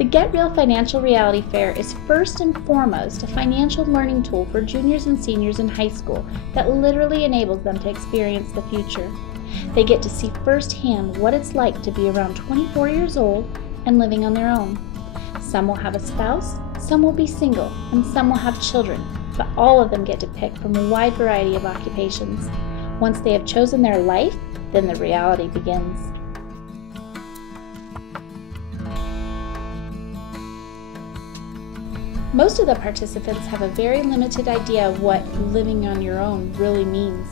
The Get Real Financial Reality Fair is first and foremost a financial learning tool for juniors and seniors in high school that literally enables them to experience the future. They get to see firsthand what it's like to be around 24 years old and living on their own. Some will have a spouse, some will be single, and some will have children, but all of them get to pick from a wide variety of occupations. Once they have chosen their life, then the reality begins. Most of the participants have a very limited idea of what living on your own really means.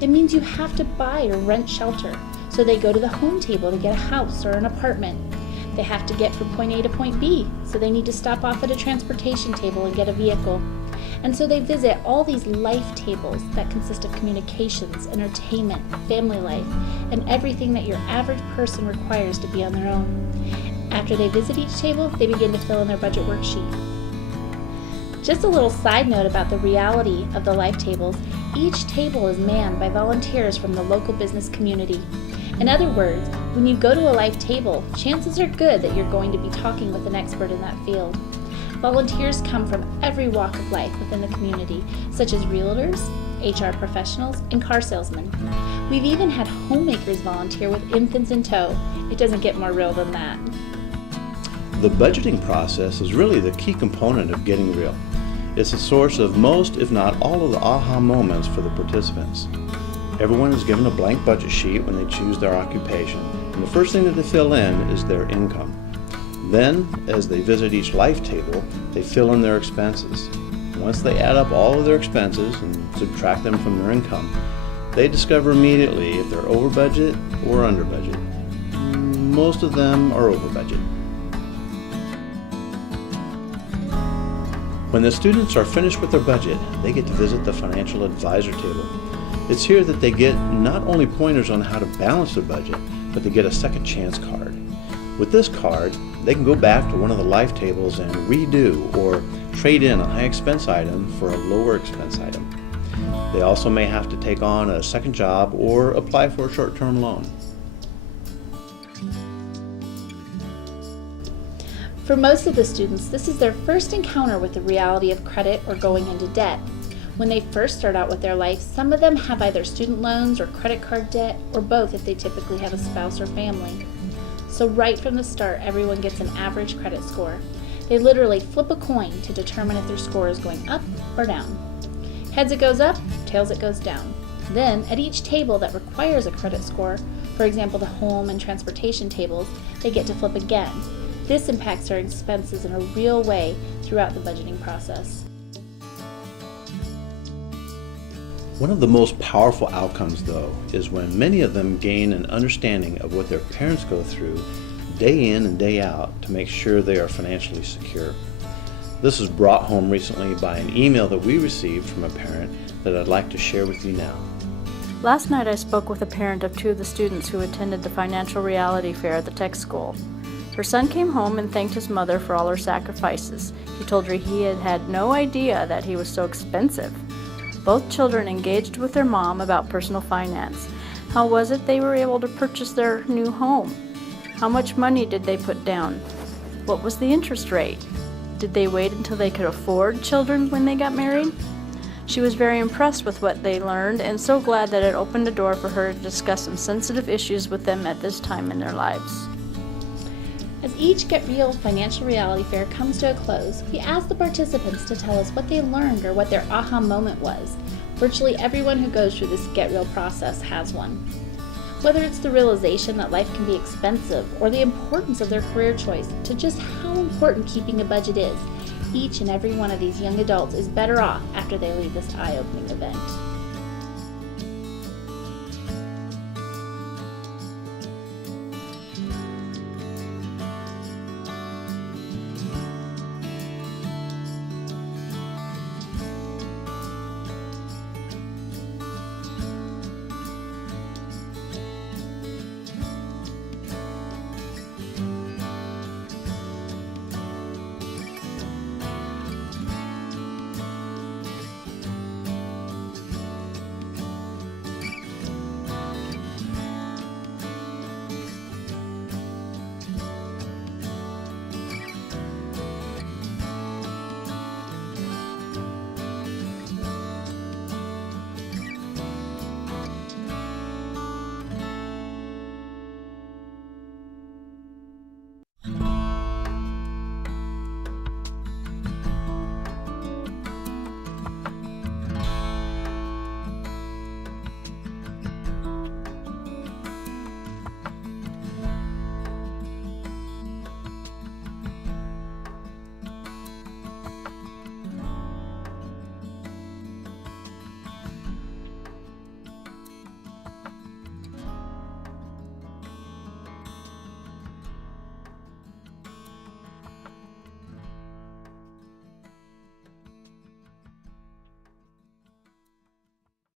It means you have to buy or rent shelter, so they go to the home table to get a house or an apartment. They have to get from point A to point B, so they need to stop off at a transportation table and get a vehicle. And so they visit all these life tables that consist of communications, entertainment, family life, and everything that your average person requires to be on their own. After they visit each table, they begin to fill in their budget worksheet. Just a little side note about the reality of the life tables, each table is manned by volunteers from the local business community. In other words, when you go to a life table, chances are good that you're going to be talking with an expert in that field. Volunteers come from every walk of life within the community, such as realtors, HR professionals, and car salesmen. We've even had homemakers volunteer with infants in tow. It doesn't get more real than that. The budgeting process is really the key component of Getting Real. It's the source of most, if not all, of the aha moments for the participants. Everyone is given a blank budget sheet when they choose their occupation, and the first thing that they fill in is their income. Then, as they visit each life table, they fill in their expenses. Once they add up all of their expenses and subtract them from their income, they discover immediately if they're over budget or under budget. Most of them are over budget. When the students are finished with their budget, they get to visit the financial advisor table. It's here that they get not only pointers on how to balance their budget, but they get a second chance card. With this card, they can go back to one of the life tables and redo or trade in a high expense item for a lower expense item. They also may have to take on a second job or apply for a short-term loan. For most of the students, this is their first encounter with the reality of credit or going into debt. When they first start out with their life, some of them have either student loans or credit card debt, or both if they typically have a spouse or family. So right from the start, everyone gets an average credit score. They literally flip a coin to determine if their score is going up or down. Heads it goes up, tails it goes down. Then, at each table that requires a credit score, for example the home and transportation tables, they get to flip again. This impacts their expenses in a real way throughout the budgeting process. One of the most powerful outcomes, though, is when many of them gain an understanding of what their parents go through day in and day out to make sure they are financially secure. This was brought home recently by an email that we received from a parent that I'd like to share with you now. Last night I spoke with a parent of two of the students who attended the Financial Reality Fair at the tech school. Her son came home and thanked his mother for all her sacrifices. He told her he had had no idea that he was so expensive. Both children engaged with their mom about personal finance. How was it they were able to purchase their new home? How much money did they put down? What was the interest rate? Did they wait until they could afford children when they got married? She was very impressed with what they learned and so glad that it opened a door for her to discuss some sensitive issues with them at this time in their lives. As each Get Real Financial Reality Fair comes to a close, we ask the participants to tell us what they learned or what their aha moment was. Virtually everyone who goes through this Get Real process has one. Whether it's the realization that life can be expensive or the importance of their career choice to just how important keeping a budget is, each and every one of these young adults is better off after they leave this eye-opening event.